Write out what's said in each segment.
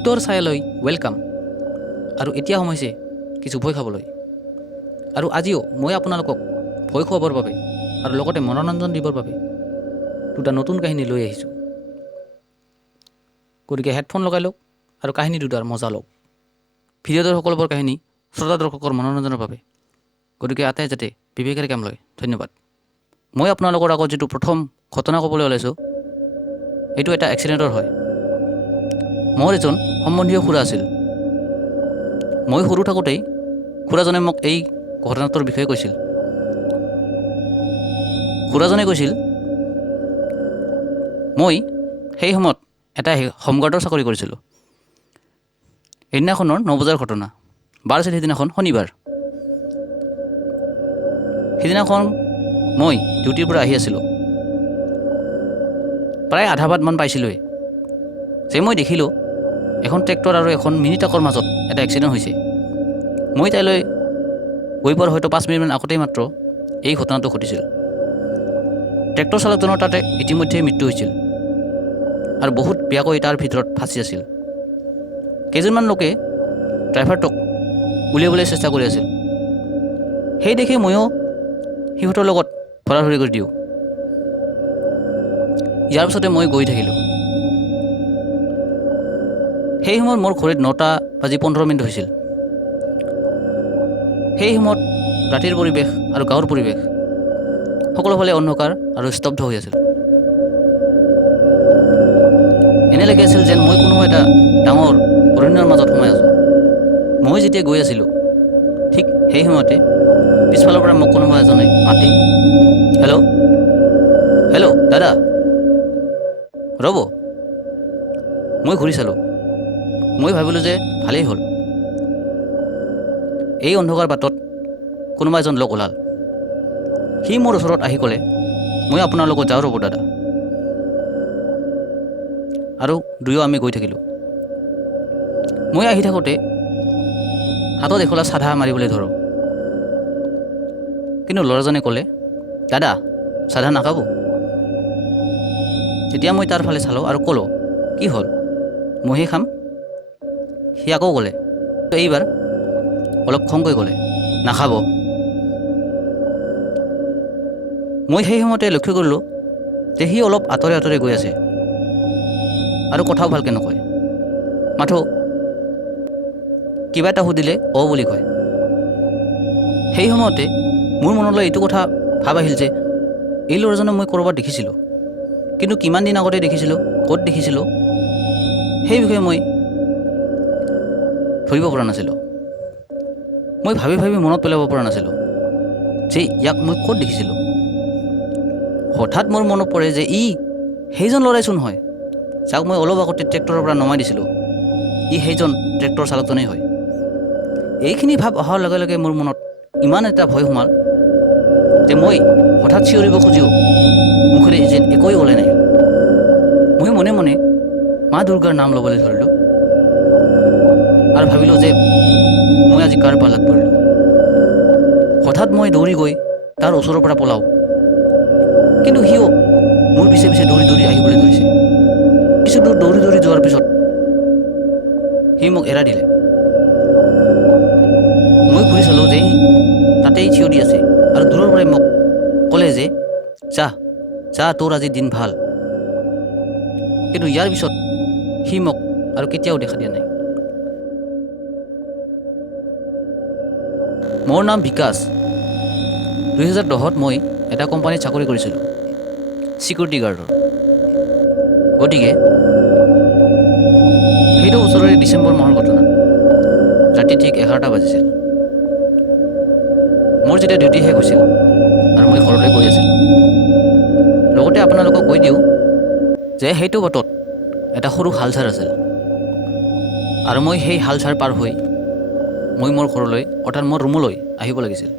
ভূতৰ ছায়ালৈ ৱেলকাম। আৰু এতিয়া সময়ছে কিছু ভয় খাবলৈ। আৰু আজিও মই আপোনালোকক ভয় খুৱাবৰ বাবে আৰু লগতে মনোৰঞ্জন দিবৰ বাবে দুটা নতুন কাহিনী লৈ আহিছোঁ। গতিকে হেডফোন লগাই লওক আৰু কাহিনী দুটাৰ মজা লওক। ভিডিঅ'টোৰ সকলোবোৰ কাহিনী শ্ৰোতা দৰ্শকৰ মনোৰঞ্জনৰ বাবে, গতিকে আটাই যাতে বিবেকেৰে কাম লয়। ধন্যবাদ। মই আপোনালোকৰ আগত যিটো প্ৰথম ঘটনা ক'বলৈ ওলাইছোঁ, এইটো এটা এক্সিডেণ্টৰ হয়। মোৰ এজন সম্বন্ধীয় খুৰা আছিল। মই সৰু থাকোঁতেই খুৰাজনে মোক এই ঘটনাটোৰ বিষয়ে কৈছিল। খুৰাজনে কৈছিল, মই সেই সময়ত এটা হোমগাৰ্ডৰ চাকৰি কৰিছিলোঁ। সেইদিনাখনৰ 9 বজাৰ ঘটনা। বাৰ আছিল সেইদিনাখন শনিবাৰ। সেইদিনাখন মই ডিউটিৰ পৰা আহি আছিলোঁ। প্ৰায় আধা বাটমান পাইছিলোঁৱেই যে মই দেখিলোঁ এখন ট্ৰেক্টৰ আৰু এখন মিনি ট্ৰাকৰ মাজত এটা এক্সিডেণ্ট হৈছে। মই তাইলৈ গৈ পোৱাৰ হয়তো 5 মিনিটমান আগতেই মাত্ৰ এই ঘটনাটো ঘটিছিল। ট্ৰেক্টৰ চালকজনৰ তাতে ইতিমধ্যে মৃত্যু হৈছিল আৰু বহুত বেয়াকৈ তাৰ ভিতৰত ফাঁচি আছিল। কেইজনমান লোকে ড্ৰাইভাৰটোক উলিয়াবলৈ চেষ্টা কৰি আছিল। সেই দেখি ময়ো সিহঁতৰ লগত ধৰাধৰি কৰি দিওঁ। ইয়াৰ পিছতে মই গৈ থাকিলোঁ। সেই সময়ত মোৰ ঘড়ীত 9:15 হৈছিল। সেই সময়ত ৰাতিৰ পৰিৱেশ আৰু গাঁৱৰ পৰিৱেশ সকলোফালে অন্ধকাৰ আৰু স্তব্ধ হৈ আছিল। এনে লাগি আছিল যেন মই কোনো এটা ডাঙৰ অৰণ্যৰ মাজত সোমাই আছোঁ। মই যেতিয়া গৈ আছিলোঁ, ঠিক সেই সময়তে পিছফালৰ পৰা মোক কোনোবা এজনে মাতে, হেল্ল' হেল্ল' দাদা, ৰ'ব। মই ঘূৰি চালোঁ। মই ভাবিলোঁ যে ভালেই হ'ল, এই অন্ধকাৰ বাটত কোনোবা এজন লোক ওলাল। সি মোৰ ওচৰত আহি ক'লে, মই আপোনাৰ লগত যাওঁ ৰ'ব দাদা। আৰু দুয়ো আমি গৈ থাকিলোঁ। মই আহি থাকোঁতে হাতত এখোলা চাধা মাৰিবলৈ ধৰোঁ। কিন্তু ল'ৰাজনে ক'লে, দাদা চাধা নাখাব। তেতিয়া মই তাৰ ফালে চালোঁ আৰু ক'লোঁ, কি হ'ল, মইহে খাম? সি আকৌ ক'লে, এইবাৰ অলপ খংকৈ ক'লে, নাখাব। মই সেই সময়তে লক্ষ্য কৰিলোঁ যে সি অলপ আঁতৰে আঁতৰে গৈ আছে আৰু কথাও ভালকৈ নকয়। মাথো কিবা এটা সুধিলে বুলি কয়। সেই সময়তে মোৰ মনলৈ এইটো কথা ভাব আহিল যে এই ল'ৰাজনক মই ক'ৰবাত দেখিছিলোঁ, কিন্তু কিমান দিন আগতে দেখিছিলোঁ, ক'ত দেখিছিলোঁ, সেই বিষয়ে মই ধৰিব পৰা নাছিলোঁ। মই ভাবি ভাবি মনত পেলাব পৰা নাছিলোঁ যে ইয়াক মই ক'ত দেখিছিলোঁ। হঠাৎ মোৰ মনত পৰে যে সেইজন ল'ৰাইচোন হয়, যাক মই অলপ আগতে ট্ৰেক্টৰৰ পৰা নমাই দিছিলোঁ। সেইজন ট্ৰেক্টৰ চালকজনেই হয়। এইখিনি ভাৱ অহাৰ লগে লগে মোৰ মনত ইমান এটা ভয় সোমাল যে মই হঠাৎ চিঞৰিব খুজিও মুখেৰে যেন একোৱেই ওলাই নাহিল। মই মনে মনে মা দুৰ্গাৰ নাম ল'বলৈ ধৰিলোঁ আৰু ভাবিলোঁ যে মই আজি কাৰ পাল্লাত পৰিলোঁ। হঠাৎ মই দৌৰি গৈ তাৰ ওচৰৰ পৰা পলাওঁ, কিন্তু সিও মোৰ পিছে পিছে দৌৰি দৌৰি আহিবলৈ ধৰিছে। কিছু দূৰ দৌৰি দৌৰি যোৱাৰ পিছত সি মোক এৰা দিলে। মই ঘূৰি চালোঁ যে সি তাতেই থিয় দি আছে আৰু দূৰৰ পৰাই মোক ক'লে যে যা তোৰ আজি দিন ভাল। কিন্তু ইয়াৰ পিছত সি মোক আৰু কেতিয়াও দেখা দিয়া নাই। মোৰ নাম বিকাশ। 2010-ত মই এটা কোম্পানীত চাকৰি কৰিছিলোঁ, ছিকিউৰিটি গাৰ্ডৰ। গতিকে সেইটো বছৰৰে ডিচেম্বৰ মাহৰ ঘটনা। ৰাতি ঠিক 11টা বাজিছিল। মোৰ যেতিয়া ডিউটি শেষ হৈছিল আৰু মই ঘৰলৈ গৈ আছিলোঁ। লগতে আপোনালোকক কৈ দিওঁ যে সেইটো বাটত এটা সৰু হালচাৰ আছিল আৰু মই সেই হালচাৰ পাৰ হৈ মই মোৰ ঘৰলৈ, অৰ্থাৎ মোৰ ৰুমলৈ আহিব লাগিছিল।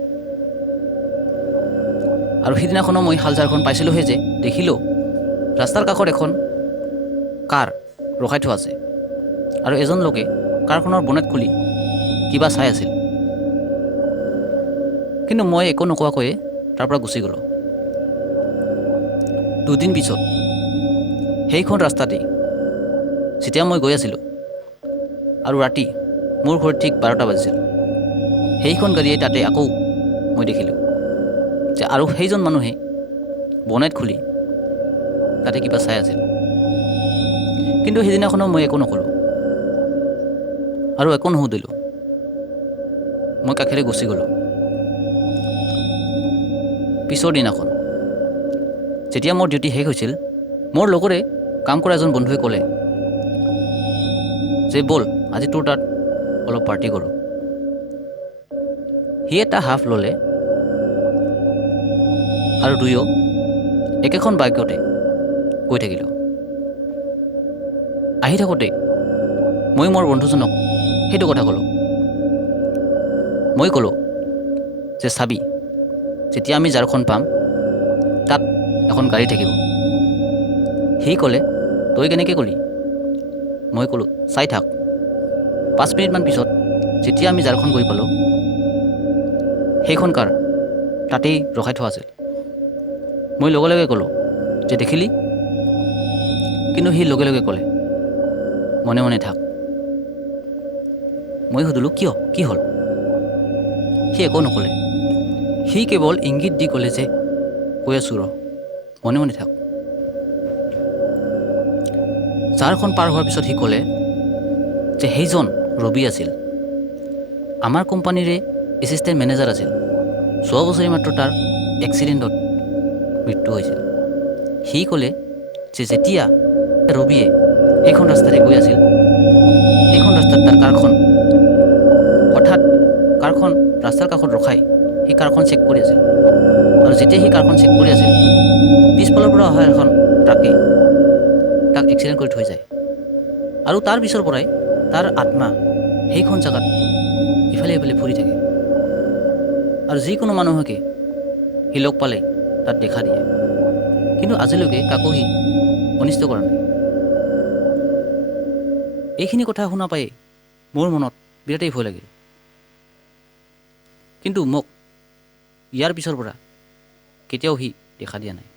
আৰু সিদিনাখনো মই হালচাৰখন পাইছিলোঁহে যে দেখিলোঁ ৰাস্তাৰ কাষত এখন কাৰ ৰখাই থোৱা আছে আৰু এজন লোকে কাৰখনৰ বনেট খুলি কিবা চাই আছিল। কিন্তু মই একো নোকোৱাকৈয়ে তাৰ পৰা গুচি গ'লোঁ। 2 দিন পিছত সেইখন ৰাস্তাতেই যেতিয়া মই গৈ আছিলোঁ, আৰু ৰাতি মোৰ ঘৰত ঠিক 12টা বাজিছিল। সেইখন গাড়ীয়ে তাতে আকৌ মই দেখিলোঁ যে আৰু সেইজন মানুহে বনেট খুলি তাতে কিবা চাই আছিল। কিন্তু সেইদিনাখনো মই একো নক'লোঁ আৰু একো নুসুধিলোঁ। মই কাষেৰে গুচি গ'লোঁ। পিছৰ দিনাখন যেতিয়া মোৰ ডিউটি শেষ হৈছিল, মোৰ লগৰে কাম কৰা এজন বন্ধুৱে ক'লে যে ব'ল আজি তোৰ তাত অলপ পাৰ্টি কৰোঁ। সি এটা হাফ ল'লে আৰু দুয়ো একেখন বাইকতে গৈ থাকিলোঁ। আহি থাকোঁতে মই মোৰ বন্ধুজনক সেইটো কথা ক'লোঁ। মই ক'লোঁ যে চাবি, যেতিয়া আমি জাৰখন পাম তাত এখন গাড়ী থাকিব। সি ক'লে তই কেনেকৈ ক'লি? মই ক'লোঁ চাই থাক। 5 মিনিটমান পিছত যেতিয়া আমি জাৰখন গৈ পালোঁ, সেইখন কাৰ তাতেই ৰখাই থোৱা আছিল। মই লগে লগে ক'লোঁ যে দেখিলি? কিন্তু সি লগে লগে ক'লে মনে মনে থাক। মই সুধিলোঁ কিয়, কি হ'ল? সি একো নক'লে। সি কেৱল ইংগিত দি ক'লে যে কৈ আছোঁ ৰ, মনে মনে থাক। জাৰখন পাৰ হোৱাৰ পিছত সি ক'লে যে সেইজন ৰবি আছিল, আমাৰ কোম্পানীৰে এছিষ্টেণ্ট মেনেজাৰ আছিল। 6 বছৰে মাত্ৰ তাৰ এক্সিডেণ্টত মৃত্যু হৈছিল। সি ক'লে যে যেতিয়া ৰবিয়ে সেইখন ৰাস্তাৰে গৈ আছিল, সেইখন ৰাস্তাত তাৰ কাৰখন হঠাৎ ৰাস্তাৰ কাষত ৰখাই সি কাৰখন চেক কৰি আছিল। আৰু যেতিয়া সি কাৰখন চেক কৰি আছিল, পিছফালৰ পৰা অহা এখন ট্ৰাকে তাক এক্সিডেণ্ট কৰি থৈ যায়। আৰু তাৰ পিছৰ পৰাই তাৰ আত্মা সেইখন জেগাত ইফালে ইফালে ফুৰি থাকে আৰু যিকোনো মানুহকে সি লগ পালে তাত দেখা দিয়ে। কিন্তু আজিলৈকে কাকো সি অনিষ্ট কৰা নাই। এইখিনি কথা শুনা পায়েই মোৰ মনত বিৰাটেই ভয় লাগিল। কিন্তু মোক ইয়াৰ পিছৰ পৰা কেতিয়াও সি দেখা দিয়া নাই।